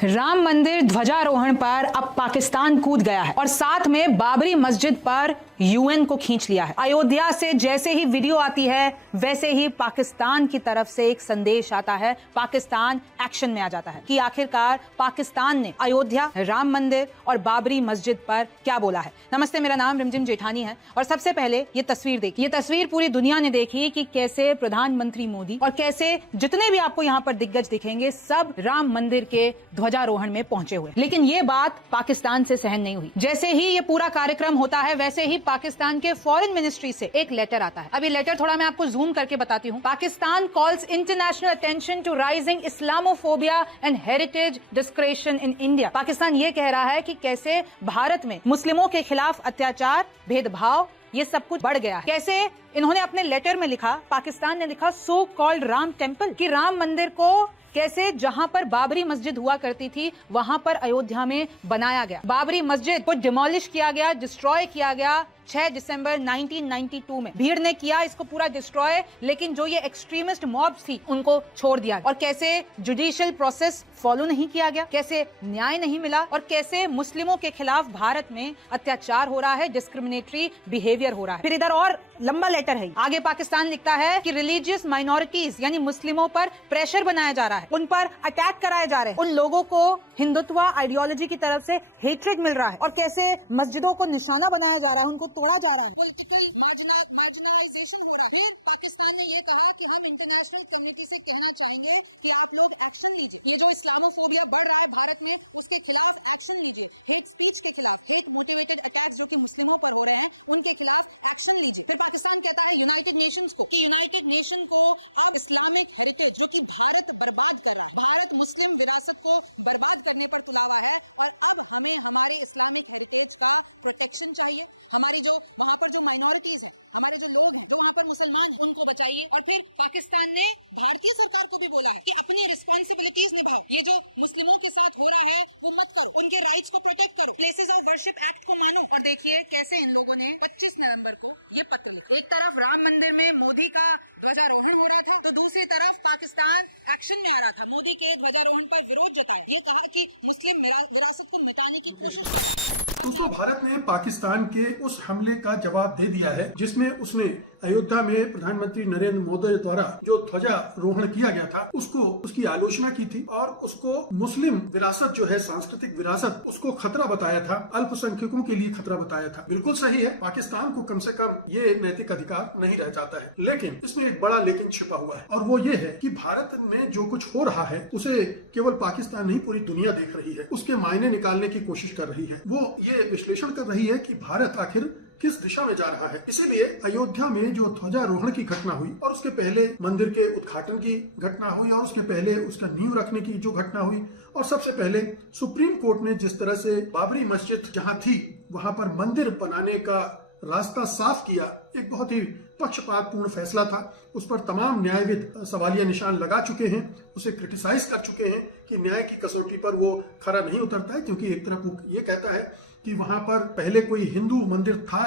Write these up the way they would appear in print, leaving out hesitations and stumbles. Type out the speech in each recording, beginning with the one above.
राम मंदिर ध्वजारोहण पर अब पाकिस्तान कूद गया है और साथ में बाबरी मस्जिद पर यूएन को खींच लिया है। अयोध्या से जैसे ही वीडियो आती है वैसे ही पाकिस्तान की तरफ से एक संदेश आता है, पाकिस्तान एक्शन में आ जाता है कि आखिरकार पाकिस्तान ने अयोध्या, राम मंदिर और बाबरी मस्जिद पर क्या बोला है। नमस्ते, मेरा नाम रिमझिम जेठानी है और सबसे पहले ये तस्वीर देखिए। ये तस्वीर पूरी दुनिया ने देखी कि कैसे प्रधानमंत्री मोदी और कैसे जितने भी आपको यहाँ पर दिग्गज दिखेंगे सब राम मंदिर के ध्वजारोहण में पहुंचे हुए। लेकिन ये बात पाकिस्तान से सहन नहीं हुई। जैसे ही ये पूरा कार्यक्रम होता है वैसे ही पाकिस्तान के फॉरेन मिनिस्ट्री से एक लेटर आता है। अब ये लेटर थोड़ा मैं आपको जूम करके बताती हूँ। Pakistan calls international attention to rising Islamophobia and heritage discretion in India. Pakistan ये कह रहा है कि कैसे भारत में मुस्लिमों के खिलाफ अत्याचार, भेदभाव, ये सब कुछ बढ़ गया है। कैसे इन्होंने अपने लेटर में लिखा, पाकिस्तान ने लिखा सो कॉल्ड राम टेम्पल, कि राम मंदिर को कैसे जहां पर बाबरी मस्जिद हुआ करती थी वहां पर अयोध्या में बनाया गया। बाबरी मस्जिद को डिमोलिश किया गया, डिस्ट्रॉय किया गया 6 दिसंबर 1992 में। भीड़ ने किया इसको पूरा डिस्ट्रॉय, लेकिन जो ये एक्सट्रीमिस्ट मॉब्स थी उनको छोड़ दिया। और कैसे जुडिशियल प्रोसेस फॉलो नहीं किया गया, कैसे न्याय नहीं मिला और कैसे मुस्लिमों के खिलाफ भारत में अत्याचार हो रहा है, डिस्क्रिमिनेटरी बिहेवियर हो रहा है। फिर इधर और लंबा लेटर है। आगे पाकिस्तान लिखता है कि रिलीजियस माइनॉरिटीज यानी मुस्लिमों पर प्रेशर बनाया जा रहा है, उन पर अटैक कराए जा रहे हैं, उन लोगों को हिंदुत्व आइडियोलॉजी की तरफ से हेट्रेड मिल रहा है और कैसे मस्जिदों को निशाना बनाया जा रहा है, उनको तोड़ा जा रहा है, पॉलिटिकल मार्जिनालाइजेशन हो रहा है। फिर पाकिस्तान ने ये कहा कि हम इंटरनेशनल कम्युनिटी से कहना चाहेंगे कि आप लोग एक्शन लीजिए। ये जो इस्लामोफोबिया बढ़ रहा है भारत में, उसके खिलाफ एक्शन लीजिए। हेट स्पीच के खिलाफ, हेट मोटिवेटेड अटैक्स जो कि मुस्लिमों पर हो रहे हैं, उनके खिलाफ एक्शन लीजिए। तो पाकिस्तान कहता है यूनाइटेड नेशंस को कि यूनाइटेड नेशन को हम इस्लामिक हेरिटेज जो कि भारत बर्बाद कर रहा है, भारत मुस्लिम विरासत को बर्बाद करने पर तुला हुआ है और अब हमें हमारे इस्लामिक हेरिटेज का प्रोटेक्शन चाहिए। हमारी जो वहाँ पर जो माइनॉरिटीज है, हमारे जो लोग जो वहाँ पर मुसलमान, उनको बचाइए। और फिर पाकिस्तान ने भारतीय सरकार को भी बोला है कि अपनी रिस्पॉन्सिबिलिटीज निभाओ, ये जो मुस्लिमों के साथ हो रहा है वो मत करो, उनके राइट्स को प्रोटेक्ट करो, प्लेसेस ऑफ वर्शिप एक्ट को मानो। और देखिए कैसे इन लोगों ने 25 नवंबर को ये पत्र लिखा। एक तरफ राम मंदिर में मोदी का ध्वजारोहण हो रहा था तो दूसरी तरफ पाकिस्तान एक्शन में आ रहा था, मोदी के ध्वजारोहण पर विरोध जताया, ये कहा कि मुस्लिम विरासत को मिटाने की कोशिश। दोस्तों, भारत ने पाकिस्तान के उस हमले का जवाब दे दिया है जिसमें उसने अयोध्या में प्रधानमंत्री नरेंद्र मोदी द्वारा जो ध्वजारोहण किया गया था उसको उसकी आलोचना की थी और उसको मुस्लिम विरासत जो है, सांस्कृतिक विरासत, उसको खतरा बताया था, अल्पसंख्यकों के लिए खतरा बताया था। बिल्कुल सही है, पाकिस्तान को कम से कम ये नैतिक अधिकार नहीं रह जाता है। लेकिन इसमें एक बड़ा लेकिन छिपा हुआ है और वो ये है कि भारत में जो कुछ हो रहा है उसे केवल पाकिस्तान नहीं पूरी दुनिया देख रही है, उसके मायने निकालने की कोशिश कर रही है। वो ये विश्लेषण कर रही है कि भारत आखिर किस दिशा में जा रहा है। इसीलिए अयोध्या में जो ध्वजारोहण की घटना हुई और उसके पहले मंदिर के उद्घाटन की घटना हुई और उसके पहले उसका नींव रखने की जो घटना हुई और सबसे पहले सुप्रीम कोर्ट ने जिस तरह से बाबरी मस्जिद जहां थी वहां पर मंदिर बनाने का रास्ता साफ किया, एक बहुत ही पक्षपातपूर्ण फैसला था। उस पर तमाम न्यायविद सवालिया निशान लगा चुके हैं, उसे क्रिटिसाइज कर चुके हैं कि न्याय की कसौटी पर वो खरा नहीं उतरता है, क्योंकि एक तरफ वो ये कहता है कि वहां पर पहले कोई हिंदू मंदिर था,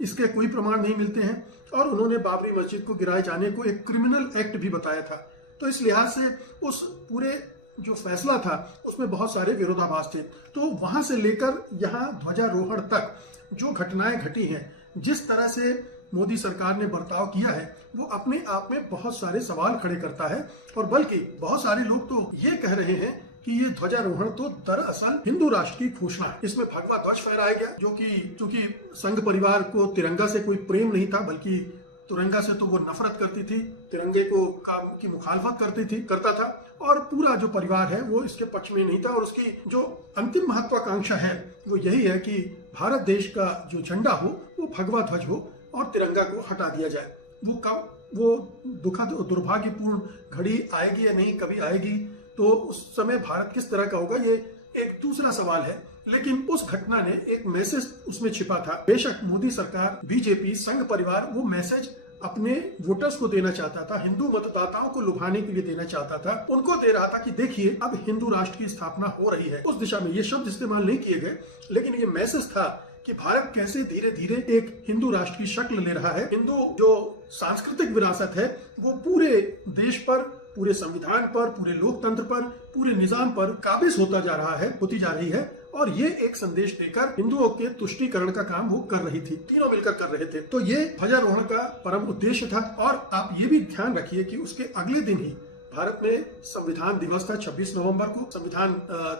इसके कोई प्रमाण नहीं मिलते हैं, और उन्होंने बाबरी मस्जिद को गिराए जाने को एक क्रिमिनल एक्ट भी बताया था। तो इस लिहाज से उस पूरे जो फैसला था उसमें बहुत सारे विरोधाभास थे। तो वहां से लेकर यहाँ ध्वजारोहण तक जो घटनाएं घटी हैं, जिस तरह से मोदी सरकार ने बर्ताव किया है, वो अपने आप में बहुत सारे सवाल खड़े करता है। और बल्कि बहुत सारे लोग तो ये कह रहे हैं कि ये ध्वजारोहण तो दरअसल हिंदू राष्ट्र की घोषणा है। इसमें भगवा ध्वज फहराया गया, जो कि चूंकि संघ परिवार को तिरंगा से कोई प्रेम नहीं था, बल्कि तिरंगा से तो वो नफरत करती थी, तिरंगे को की मुखालफत करता था और पूरा जो परिवार है वो इसके पक्ष में नहीं था। और उसकी जो अंतिम महत्वाकांक्षा है वो यही है कि भारत देश का जो झंडा हो वो भगवा ध्वज हो और तिरंगा को हटा दिया जाए। वो कब वो दुखद और दुर्भाग्यपूर्ण घड़ी आएगी या नहीं, कभी आएगी, तो उस समय भारत किस तरह का होगा, ये एक दूसरा सवाल है। लेकिन उस घटना ने एक मैसेज उसमें छिपा था। बेशक मोदी सरकार, बीजेपी, संघ परिवार वो मैसेज अपने वोटर्स को देना चाहता था, हिंदू मतदाताओं को लुभाने के लिए देना चाहता था, उनको दे रहा था कि देखिए अब हिंदू राष्ट्र की स्थापना हो रही है। उस दिशा में ये शब्द इस्तेमाल नहीं किए गए, लेकिन ये मैसेज था कि भारत कैसे धीरे धीरे एक हिंदू राष्ट्र की शक्ल ले रहा है। हिंदू जो सांस्कृतिक विरासत है वो पूरे देश पर पूरे संविधान पर, पूरे लोकतंत्र पर, पूरे निजाम पर काबिज होती जा रही है और ये एक संदेश देकर हिंदुओं के तुष्टीकरण का काम वो कर रही थी, तीनों मिलकर कर रहे थे। तो ये ध्वजारोहण का परम उद्देश्य था। और आप ये भी ध्यान रखिए कि उसके अगले दिन ही भारत में संविधान दिवस था। 26 नवंबर को संविधान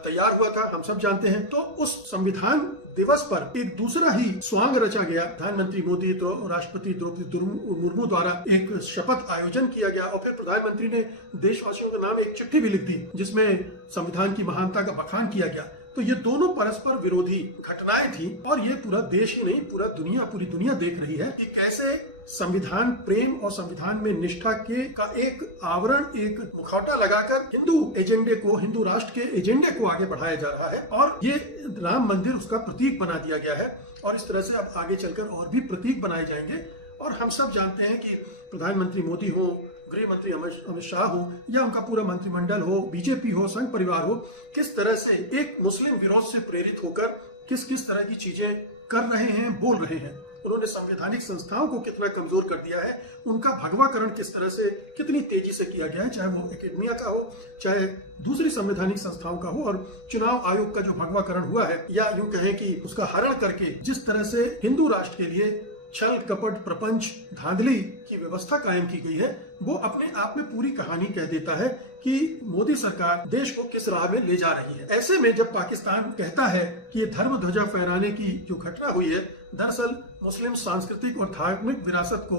तैयार हुआ था, हम सब जानते हैं। तो उस संविधान दिवस पर एक दूसरा ही स्वांग रचा गया। प्रधानमंत्री मोदी तो राष्ट्रपति द्रौपदी मुर्मू द्वारा एक शपथ आयोजन किया गया और फिर प्रधानमंत्री ने देशवासियों के नाम एक चिट्ठी भी लिख दी जिसमें संविधान की महानता का बखान किया गया। तो ये दोनों परस्पर विरोधी घटनाएं थी और ये पूरा देश ही नहीं, पूरी दुनिया देख रही है कि कैसे संविधान प्रेम और संविधान में निष्ठा का एक आवरण, एक मुखौटा लगाकर हिंदू राष्ट्र के एजेंडे को आगे बढ़ाया जा रहा है। और ये राम मंदिर उसका प्रतीक बना दिया गया है और इस तरह से अब आगे चलकर और भी प्रतीक बनाए जाएंगे। और हम सब जानते हैं कि प्रधानमंत्री मोदी हो, गृह मंत्री अमित शाह हो या उनका पूरा मंत्रिमंडल हो, बीजेपी हो, संघ परिवार हो, किस तरह से एक मुस्लिम विरोध से प्रेरित होकर किस तरह की चीजें कर रहे हैं, बोल रहे हैं। उन्होंने संवैधानिक संस्थाओं को कितना कमजोर कर दिया है, उनका भगवाकरण किस तरह से, कितनी तेजी से किया गया है, चाहे वो एकेडमिया का हो, चाहे दूसरी संवैधानिक संस्थाओं का हो। और चुनाव आयोग का जो भगवाकरण हुआ है, या यूं कहें कि उसका हरण करके जिस तरह से हिंदू राष्ट्र के लिए छल कपट प्रपंच धांधली की व्यवस्था कायम की गई है, वो अपने आप में पूरी कहानी कह देता है कि मोदी सरकार देश को किस राह में ले जा रही है। ऐसे में जब पाकिस्तान कहता है कि ये धर्म ध्वजा फहराने की जो घटना हुई है, दरअसल मुस्लिम सांस्कृतिक और धार्मिक विरासत को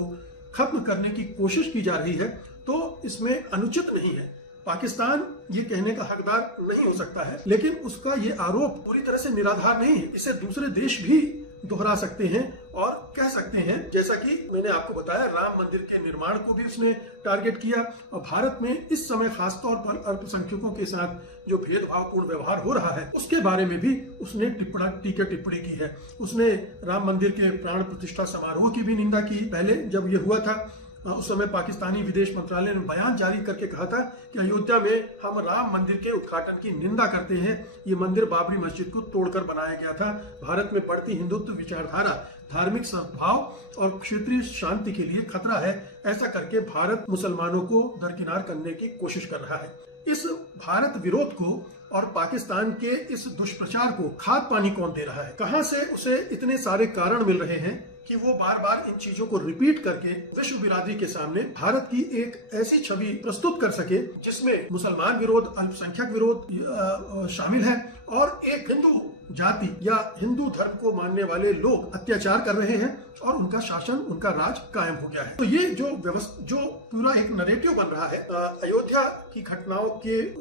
खत्म करने की कोशिश की जा रही है, तो इसमें अनुचित नहीं है। पाकिस्तान ये कहने का हकदार नहीं हो सकता है, लेकिन उसका ये आरोप पूरी तरह से निराधार नहीं है। इसे दूसरे देश भी दोहरा सकते हैं और कह सकते हैं, जैसा कि मैंने आपको बताया, राम मंदिर के निर्माण को भी उसने टारगेट किया। और भारत में इस समय खासतौर पर अल्पसंख्यकों के साथ जो भेदभावपूर्ण व्यवहार हो रहा है, उसके बारे में भी उसने टिप्पणी की है। उसने राम मंदिर के प्राण प्रतिष्ठा समारोह की भी निंदा की। पहले जब ये हुआ था उस समय पाकिस्तानी विदेश मंत्रालय ने बयान जारी करके कहा था कि अयोध्या में हम राम मंदिर के उद्घाटन की निंदा करते हैं। ये मंदिर बाबरी मस्जिद को तोड़कर बनाया गया था। भारत में बढ़ती हिंदुत्व विचारधारा धार्मिक सद्भाव और क्षेत्रीय शांति के लिए खतरा है। ऐसा करके भारत मुसलमानों को दरकिनार करने की कोशिश कर रहा है। इस भारत विरोध को और पाकिस्तान के इस दुष्प्रचार को खाद पानी कौन दे रहा है? कहां से उसे इतने सारे कारण मिल रहे हैं कि वो बार बार इन चीजों को रिपीट करके विश्व बिरादरी के सामने भारत की एक ऐसी छवि प्रस्तुत कर सके जिसमें मुसलमान विरोध, अल्पसंख्यक विरोध शामिल है और एक हिंदू जाति या हिंदू धर्म को मानने वाले लोग अत्याचार कर रहे हैं और उनका शासन, उनका राज कायम हो गया है। तो ये जो पूरा एक नरेटिव बन रहा है अयोध्या की घटनाओं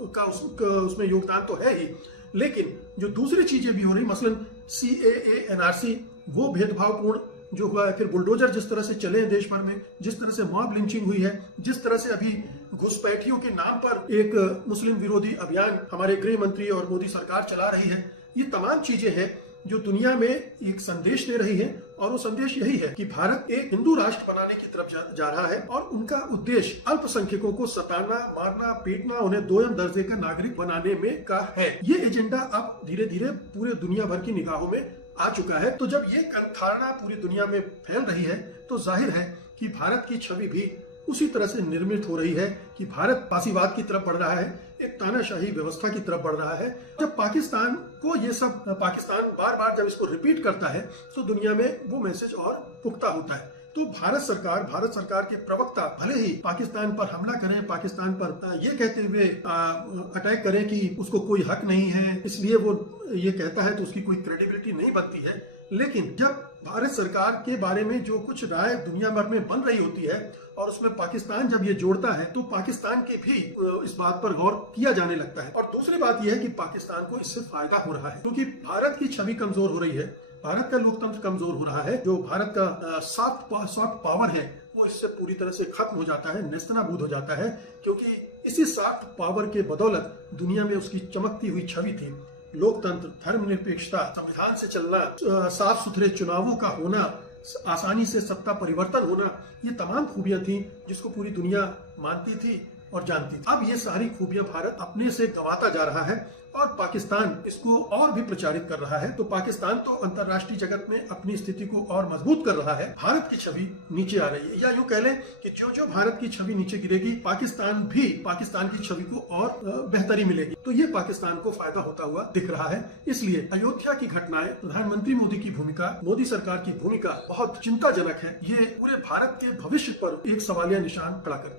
का उसमें योगदान तो है ही, लेकिन जो दूसरी चीजें भी हो रही, मसलन CAA NRC, वो भेदभावपूर्ण जो हुआ है, फिर बुलडोजर जिस तरह से चले देश भर में, जिस तरह से मॉब लिंचिंग हुई है, जिस तरह से अभी घुसपैठियों के नाम पर एक मुस्लिम विरोधी अभियान हमारे गृह मंत्री और मोदी सरकार चला रही है, ये तमाम चीजें हैं जो दुनिया में एक संदेश दे रही है। और वो संदेश यही है कि भारत एक हिंदू राष्ट्र बनाने की तरफ जा रहा है और उनका उद्देश्य अल्पसंख्यकों को सताना, मारना, पीटना, उन्हें दोयम दर्जे का नागरिक बनाने में का है। ये एजेंडा अब धीरे धीरे पूरे दुनिया भर की निगाहों में आ चुका है। तो जब ये धारणा पूरी दुनिया में फैल रही है तो जाहिर है कि भारत की छवि भी उसी तरह से निर्मित हो रही है कि भारत फासीवाद की तरफ बढ़ रहा है, एक तानाशाही व्यवस्था की तरफ बढ़ रहा है। जब पाकिस्तान बार बार जब इसको रिपीट करता है तो दुनिया में वो मैसेज और पुख्ता होता है। तो भारत सरकार के प्रवक्ता भले ही पाकिस्तान पर हमला करें, पाकिस्तान पर ये कहते हुए अटैक करें कि उसको कोई हक नहीं है, इसलिए वो ये कहता है, तो उसकी कोई क्रेडिबिलिटी नहीं बनती है। लेकिन जब भारत सरकार के बारे में जो कुछ राय दुनिया भर में बन रही होती है और उसमें पाकिस्तान जब ये जोड़ता है तो पाकिस्तान की भी इस बात पर गौर किया जाने लगता है। और दूसरी बात यह है कि पाकिस्तान को इससे फायदा हो रहा है क्योंकि भारत की छवि कमजोर हो रही है, भारत का लोकतंत्र कमजोर हो रहा है। जो भारत का सॉफ्ट पावर है वो इससे पूरी तरह से खत्म हो जाता है, नेस्तनाबूद हो जाता है, क्योंकि इसी सॉफ्ट पावर के बदौलत दुनिया में उसकी चमकती हुई छवि थी। लोकतंत्र, धर्मनिरपेक्षता, संविधान से चलना, साफ सुथरे चुनावों का होना, आसानी से सत्ता परिवर्तन होना, ये तमाम खूबियां थी जिसको पूरी दुनिया मानती थी और जानती थी। अब ये सारी खूबियां भारत अपने से गंवाता जा रहा है और पाकिस्तान इसको और भी प्रचारित कर रहा है। तो पाकिस्तान तो अंतर्राष्ट्रीय जगत में अपनी स्थिति को और मजबूत कर रहा है, भारत की छवि नीचे आ रही है, या यूं कह लें कि जो जो भारत की छवि नीचे गिरेगी, पाकिस्तान की छवि को और बेहतरी मिलेगी। तो ये पाकिस्तान को फायदा होता हुआ दिख रहा है। इसलिए अयोध्या की घटनाएं, प्रधानमंत्री मोदी की भूमिका, मोदी सरकार की भूमिका बहुत चिंताजनक है। ये पूरे भारत के भविष्य पर एक सवालिया निशान खड़ा करती है।